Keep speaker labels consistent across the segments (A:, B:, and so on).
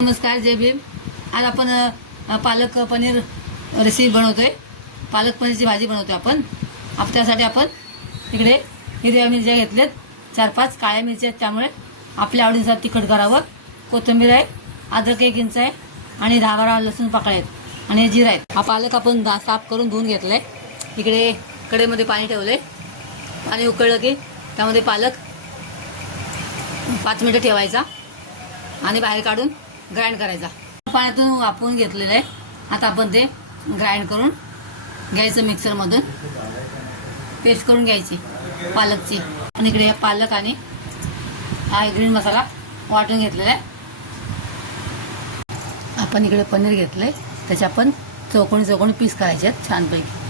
A: नमस्कार जय भीम. आज आपण पालक पनीर रेसिपी बनवतोय. पालक पनीरची भाजी बनवतोय आपण. आप त्यासाठी आपण इकडे हिरव्या मिरच्या घेतल्यात. चार पाच काळ्या मिरच्या आहेत त्यामुळे आपल्या आवडीनुसार तिखट करावं. कोथिंबीर आहे अद्रक एक इंच आहे आणि दहा बारा लसूण पाकळ्या आहेत आणि हे जिरा आहेत. हा पालक आपण दा साफ करून धुवून घेतला आहे इकडे कडेमध्ये पाणी ठेवलं आहे पाणी उकळलं की त्यामध्ये पालक पाच मिनटं ठेवायचा आणि बाहेर काढून ग्राइंड करायचा. पाण्यातून वापरून घेतलेलं आहे. आता आपण ते ग्राइंड करून घ्यायचं मिक्सरमधून पेस्ट करून घ्यायची पालकची. आणि इकडे पालक आणि हा ग्रीन मसाला वाटून घेतलेला आहे. आपण इकडे पनीर घेतलं आहे त्याचे आपण चौकोणी चौकोणी पीस करायचे आहेत छानपैकी.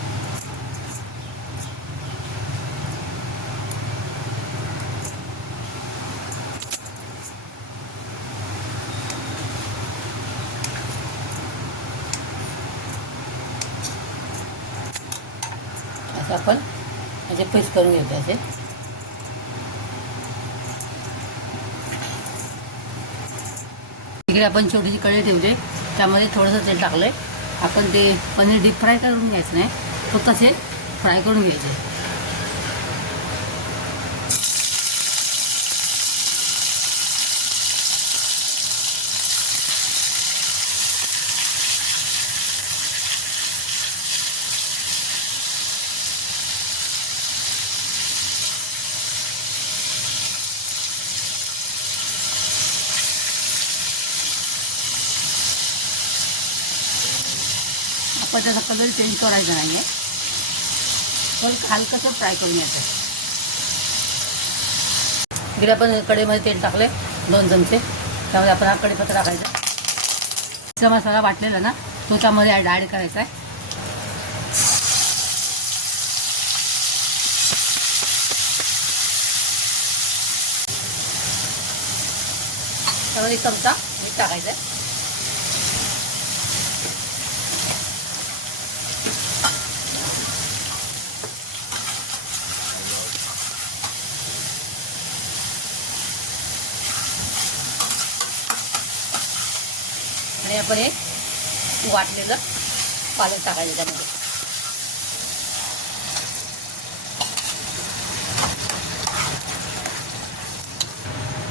A: असं आपण म्हणजे पीस करून घेतो असे तिकडे आपण छोटीशी कढई ठेवली त्यामध्ये थोडंसं तेल टाकलं आहे आपण ते पनीर डीप फ्राय करून घ्यायचं नाही. फक्त असे फ्राय करून घ्यायचे. आपण त्याचा कलर चेंज करायचा नाही आहे तर हलकंसं फ्राय करून घ्यायचं इकडे आपण कडेमध्ये तेल टाकले दोन चमचे. त्यामध्ये आपण हा कढीपत्ता टाकायचा. मिरचा मसाला वाटलेला ना तो त्यामध्ये ॲड ॲड करायचा आहे. त्यामध्ये एक चमचा मीठ टाकायचं आहे आणि आपण हे वाटलेलं पालक टाकायचं त्यामध्ये.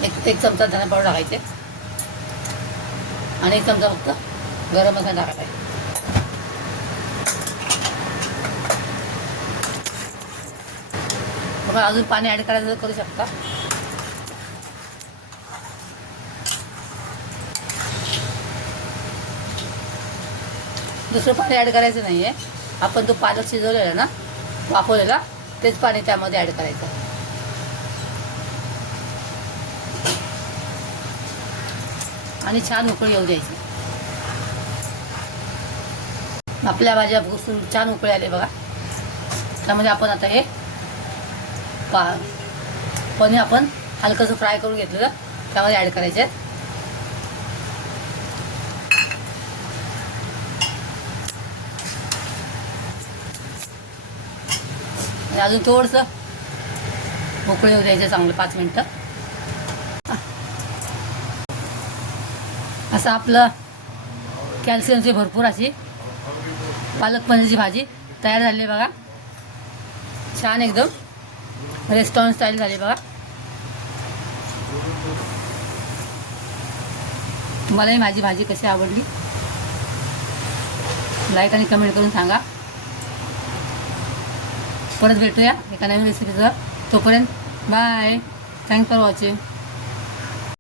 A: एक एक चमचा धना पावडर टाकायचे. आणि एक चमचा फक्त गरम मसाला टाकायचा. आहे मग अजून पाणी ॲड करायचं तर करू शकता. दुसरं पाणी ॲड करायचं नाही आहे आपण तो पालक शिजवलेला ना वापरलेला तेच पाणी त्यामध्ये ॲड करायचं. आणि छान उकळी येऊ द्यायची. आपल्या भाज्या घुसून छान उकळी आले बघा. त्यामध्ये आपण आता हे पा पनीर आपण हलकंसं फ्राय करून घेतलेलं त्यामध्ये ॲड करायचे. आहेत आणि अजून थोडंसं मोकळे होऊ द्यायचं चांगलं पाच मिनटं. असं आपलं कॅल्शियमची भरपूर अशी पालक पनीरची भाजी तयार झाली आहे बघा. छान एकदम रेस्टॉरंट स्टाईल झाली बघा. तुम्हालाही माझी भाजी कशी आवडली? लाईक आणि कमेंट करून सांगा. परत भेटूया एका नवीन रेसिपीचं तोपर्यंत बाय थँक्स फॉर वॉचिंग